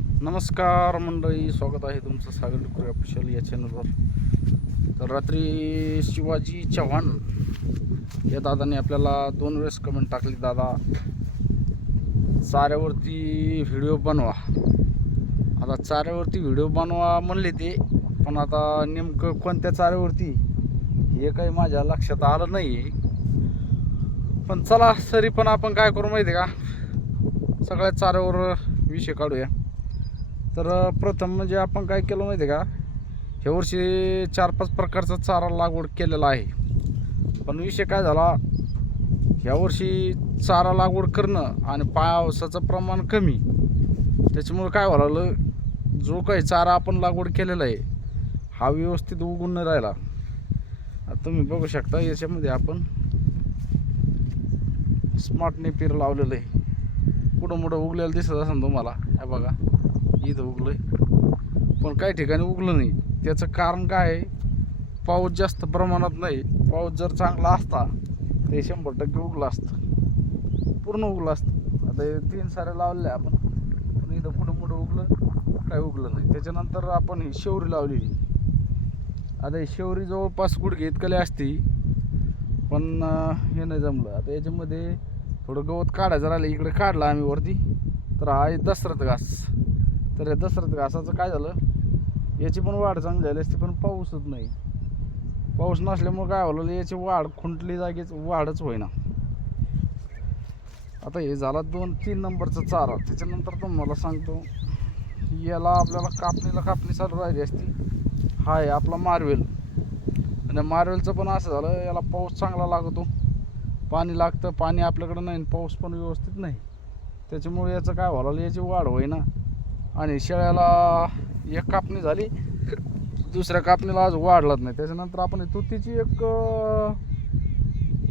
नमस्कार मंडळी, स्वागत आहे तुमचं सागर डुकरे ऑफिशियल या चॅनलवर. तर रात्री शिवाजी चव्हाण या दादाने आपल्याला 2 वेळेस कमेंट टाकली, दादा चाऱ्यावरती व्हिडिओ बनवा. आता चाऱ्यावरती व्हिडिओ बनवा म्हणले ते, पण आता नेमकं कोणत्या चाऱ्यावरती हे काही माझ्या लक्षात आलं नाही. पण चला, तरी पण आपण काय करू माहिती आहे का, सगळ्या चाऱ्यावर विषय काढूया. तर प्रथम म्हणजे आपण काय केलं माहिती आहे का, ह्या वर्षी 4-5 प्रकारचा चारा लागवड केलेला आहे. पण विषय काय झाला, ह्या वर्षी चारा लागवड करणं आणि पावसाचं प्रमाण कमी, त्याच्यामुळे काय व्हायला लागलं, जो काही चारा आपण लागवड केलेला आहे हा व्यवस्थित उगून नाही राहिला. आता तुम्ही बघू शकता, याच्यामध्ये आपण स्मार्ट नेपियर लावलेलं आहे. कुठं मोठं उगलेलं दिसत असेल तुम्हाला, हे बघा इथं उगलंय, पण काही ठिकाणी उगलं नाही. त्याचं कारण काय आहे, पाऊस जास्त प्रमाणात नाही. पाऊस जर चांगला असता ते 100% उगलं असतं, पूर्ण उगलं असतं. आता हे 3 सारे लावले आपण, पण इथं कुठं मोठं उगलं, काही उगलं नाही. त्याच्यानंतर आपण ही शेवरी लावलेली. आता ही शेवरी जवळपास गुडघे इतकली असती, पण हे नाही जमलं. आता याच्यामध्ये थोडं गवत काढायचं राहिलं, इकडे काढलं आम्ही वरती. तर हा आहे दशरथ घास. तर या दशरथ घासाचं काय झालं, याची पण वाढ चांगली झाली असती, पण पाऊसच नाही. पाऊस नसल्यामुळे काय झालं, याची वाढ खुंटली, जागेच वाढच होईना. आता हे झाला 2-3 नंबरचा चारा. त्याच्यानंतर तुम्हाला सांगतो, याला आपल्याला कापणी चालू राहिली असती. हा आहे आपला मार्वेल. आणि मार्वेलचं पण असं झालं, याला पाऊस चांगला लागतो, पाणी लागतं. पाणी आपल्याकडं नाही, पाऊस पण व्यवस्थित नाही. त्याच्यामुळे याचं काय व्हायला, याची वाढ होईना. आणि शेळ्याला एक कापणी झाली, दुसऱ्या कापणीला आज वाढलाच नाही. त्याच्यानंतर आपण तुतीची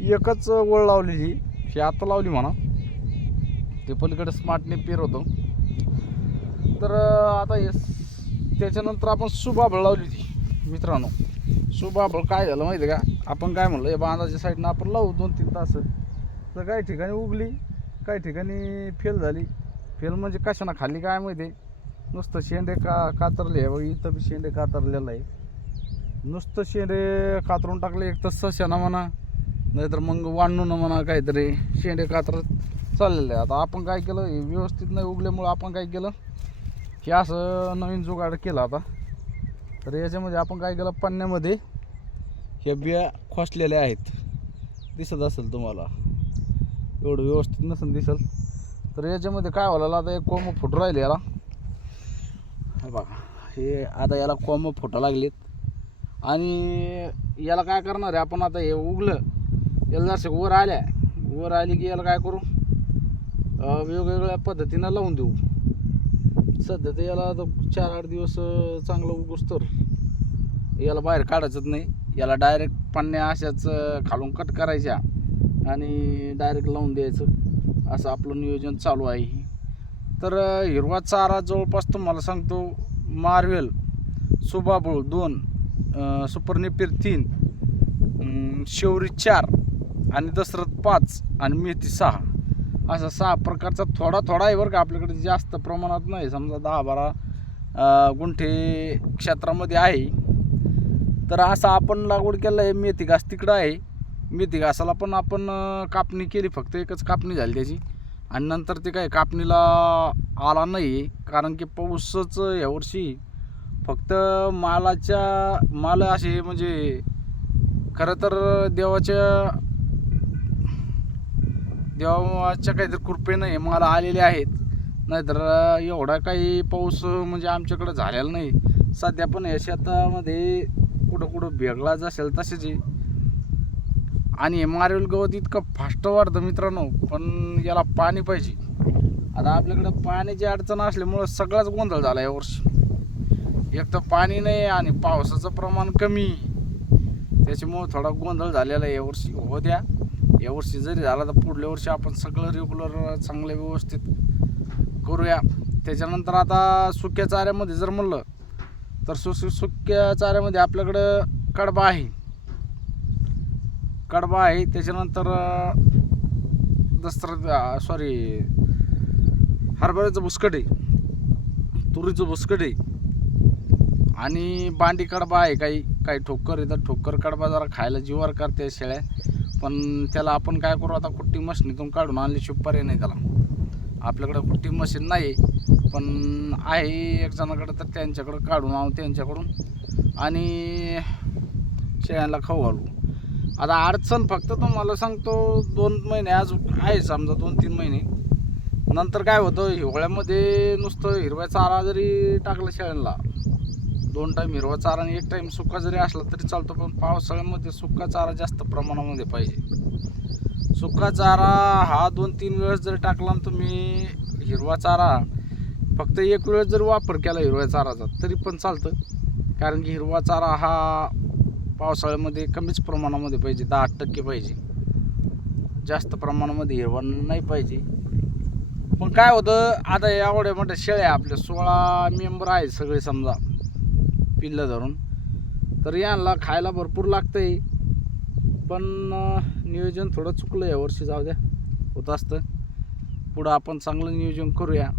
एकच वळ लावलेली, ही आता लावली म्हणा. ते पलीकडे स्मार्ट नेपियर होतं. तर आता त्याच्यानंतर आपण सुबाबळ लावली होती मित्रांनो. सुबाबळ काय झालं माहिती आहे का, आपण काय म्हणलं, या बांधाच्या साईडनं आपण लावू 2-3 तास. तर काही ठिकाणी उगली, काही ठिकाणी फेल झाली. फेल म्हणजे कशानं खाली काय माहिती, नुसतं शेंडे कातरले आहे. इथं बी शेंडे कातरलेलं आहे. नुसतं शेंडे कातरून टाकले, एक तर सशाना म्हणा, नाहीतर मग वाढणून म्हणा, काहीतरी शेंडे कातरत चाललेलं आहे. आता आपण काय केलं, हे व्यवस्थित नाही उगल्यामुळं आपण काय केलं, हे असं नवीन जुगाड केला आता. तर याच्यामध्ये आपण काय केलं, पन्न्यामध्ये ह्या बिया खोसलेल्या आहेत, दिसत असेल तुम्हाला, एवढं व्यवस्थित नसेल दिसल. तर याच्यामध्ये काय व्हायला, आता एक कोंब फुटू राहिले याला. हे बघा, हे आता याला कोंब फुटा लागलेत. आणि याला काय करणार आहे आपण, आता हे उगलं, याला जरसे वर आली की याला काय करू, वेगवेगळ्या पद्धतीनं लावून देऊ. सध्या तर याला आता 4-8 दिवस चांगलं उगूस तर याला बाहेर काढायचंच नाही. याला डायरेक्ट पन्न्या अशाच खालून कट करायच्या आणि डायरेक्ट लावून द्यायचं, असं आपलं नियोजन चालू आहे. तर हिरवा चारा जवळपास तुम्हाला सांगतो, marvel, subabul 2, super Napier 3, savoury 4 आणि दशरथ 5 आणि मेथी 6, असा 6 प्रकारचा थोडा आहे बरं का. आपल्याकडे जास्त प्रमाणात नाही, समजा 10-12 गुंठे क्षेत्रामध्ये आहे. तर असं आपण लागवड केलं आहे. मेथी घास तिकडं आहे, मेथी घासाला पण आपण कापणी केली, फक्त एकच कापणी झाली त्याची. आणि नंतर ते काय कापणीला आला नाही, कारण की पाऊसच यावर्षी फक्त माल असे, म्हणजे खरं तर देवाच्या काहीतरी कृपेने माल आलेले आहेत. नाहीतर एवढा काही पाऊस म्हणजे आमच्याकडं झालेला नाही. सध्या पण या शेतामध्ये कुठं भेगलाच असेल तसेच. आणि हे मार्वेल गवत इतकं फास्ट वाढतं मित्रांनो, पण याला पाणी पाहिजे. आता आपल्याकडं पाण्याची अडचण असल्यामुळं सगळाच गोंधळ झाला यावर्षी. एक तर पाणी नाही आणि पावसाचं प्रमाण कमी, त्याच्यामुळं थोडा गोंधळ झालेला आहे यावर्षी. हो द्या, यावर्षी जरी झाला तर पुढल्या वर्षी आपण सगळं रेग्युलर चांगलं व्यवस्थित करूया. त्याच्यानंतर आता सुक्या चाऱ्यामध्ये जर म्हणलं तर सुक्या चाऱ्यामध्ये आपल्याकडं कडबा आहे. त्याच्यानंतर हरभऱ्याचं बुसकट आहे. तुरीचं भुसकट आहे आणि बांडी कडबा आहे. काही ठोकर येतात, ठोकर कडबा जरा खायला जीवार करते शेळ्या, पण त्याला आपण काय करू आता, कुट्टी मशीनीतून काढून आणली पर्याय नाही त्याला. आपल्याकडं कुट्टी मशीन नाही, पण आहे एक जणाकडं, तर त्यांच्याकडं काढून आणू त्यांच्याकडून आणि शेळ्यांना खाऊ घालू. आता अडचण फक्त तुम्हाला सांगतो 2 महिने अजून आहे, समजा 2-3 महिने नंतर काय होतं, हिवाळ्यामध्ये नुसतं हिरव्या चारा जरी टाकला शेळ्यांना, 2 टाईम हिरवा चारा आणि 1 टाईम सुका जरी असला तरी चालतो, पण पावसाळ्यामध्ये सुका चारा जास्त प्रमाणामध्ये पाहिजे. सुका चारा हा 2-3 वेळेस जरी टाकला ना तुम्ही, हिरवा चारा फक्त 1 वेळेस जर वापर केला हिरव्या चाराचा तरी पण चालतं, कारण की हिरवा चारा हा पावसाळ्यामध्ये कमीच प्रमाणामध्ये पाहिजे, 10% पाहिजे, जास्त प्रमाणामध्ये हिरवा नाही पाहिजे. पण काय होतं, आता एवढ्या मोठ्या शेळ्या आपल्या 16 मेंबर आहेत सगळे समजा पिल्लं धरून, तर यांना खायला भरपूर लागतंय, पण नियोजन थोडं चुकलं यावर्षी. जाऊ द्या, होत असतं, पुढं आपण चांगलं नियोजन करूया.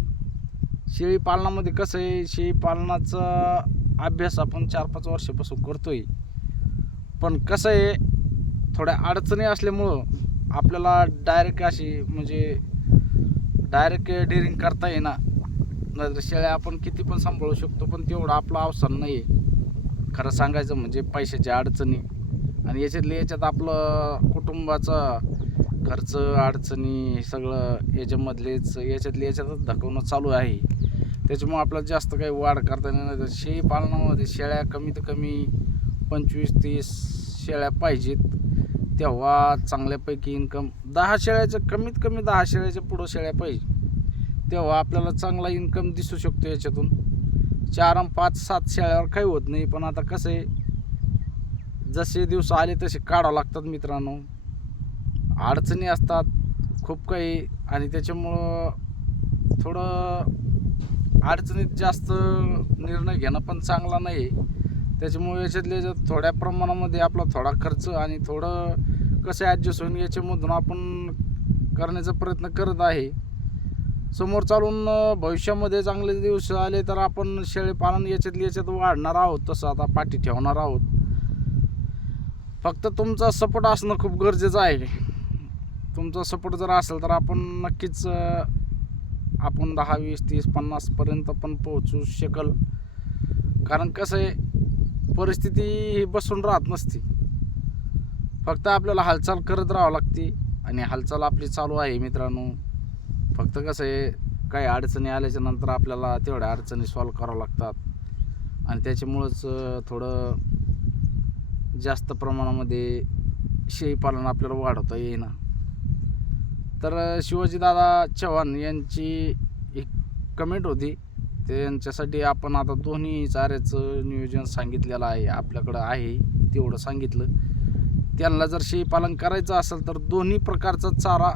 शेळी पालनामध्ये कसं आहे, शेळी पालनाचा अभ्यास आपण 4-5 वर्षापासून करतोय, पण कसं आहे, थोड्या अडचणी असल्यामुळं आपल्याला डायरेक्ट अशी म्हणजे डायरेक्ट डेअरिंग करता येईना. नाहीतर शेळ्या आपण किती पण सांभाळू शकतो, पण तेवढं आपलं अवसान नाही आहे खरं सांगायचं म्हणजे. पैशाच्या अडचणी आणि याच्यात आपलं कुटुंबाचा खर्च, अडचणी सगळं याच्यातच धकवणं चालू आहे. त्याच्यामुळे आपल्याला जास्त काही वाढ करता येणार नाही. शेळी पालनामध्ये शेळ्या कमीत कमी 25-30 शेळ्या पाहिजेत, तेव्हा चांगल्यापैकी इन्कम. 10 शेळ्याचं कमीत कमी 10 शेळ्याच्या पुढं शेळ्या पाहिजे, तेव्हा आपल्याला चांगला इन्कम दिसू शकतो याच्यातून. 4, 5, 7 शेळ्यावर काही होत नाही, पण आता कसं आहे, जसे दिवस आले तसे काढावं लागतात मित्रांनो. अडचणी असतात खूप काही, आणि त्याच्यामुळं थोडं अडचणीत जास्त निर्णय घेणं पण चांगला नाही. त्याच्यामुळे याच्यात थोड्या प्रमाणामध्ये आपला थोडा खर्च आणि थोडं कसं ॲडजस्ट होऊन याच्यामधून आपण करण्याचा प्रयत्न करत आहे. समोर चालून भविष्यामध्ये चांगले दिवस आले तर आपण शेळीपालन याच्यात वाढणार आहोत, तसं आता पाठी ठेवणार आहोत. फक्त तुमचा सपोर्ट असणं खूप गरजेचं आहे. तुमचा सपोर्ट जर असेल तर आपण नक्कीच आपण 10, 20, 30, 50पर्यंत पण पोहोचू शकल. कारण कसं आहे, परिस्थिती ही बसून राहत नसते, फक्त आपल्याला हालचाल करत राहावं लागते, आणि हालचाल आपली चालू आहे मित्रांनो. फक्त कसं आहे, काही अडचणी आल्याच्या नंतर आपल्याला तेवढ्या अडचणी सॉल्व करावं लागतात, आणि त्याच्यामुळंच थोडं जास्त प्रमाणामध्ये शेळीपालन आपल्याला वाढवता येईना. तर शिवाजीदादा चव्हाण यांची एक कमेंट होती, त्यांच्यासाठी आपण आता दोन्ही चाऱ्याचं नियोजन सांगितलेलं आहे, आपल्याकडं आहे तेवढं सांगितलं. त्यांना जर शेळीपालन करायचं असेल तर दोन्ही प्रकारचा चारा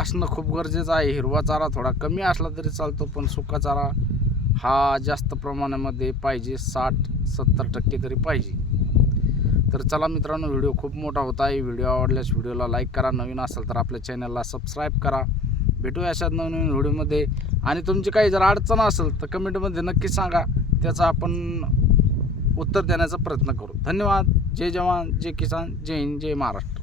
असणं खूप गरजेचं आहे. हिरवा चारा थोडा कमी असला तरी चालतो, पण सुका चारा हा जास्त प्रमाणामध्ये पाहिजे, 60-70% तरी पाहिजे. तर चला मित्रांनो, व्हिडिओ खूप मोठा होता आहे. व्हिडिओ आवडल्यास व्हिडिओला लाईक करा, नवीन असेल तर आपल्या चॅनलला सबस्क्राईब करा. भेटूया अशाच नवीन व्हिडिओमध्ये. आणि तुमची काही जर अडचण असेल तर कमेंटमध्ये नक्की सांगा, त्याचं आपण उत्तर देण्याचा प्रयत्न करू. धन्यवाद. जय जवान, जय किसान, जय हिंद, जय महाराष्ट्र.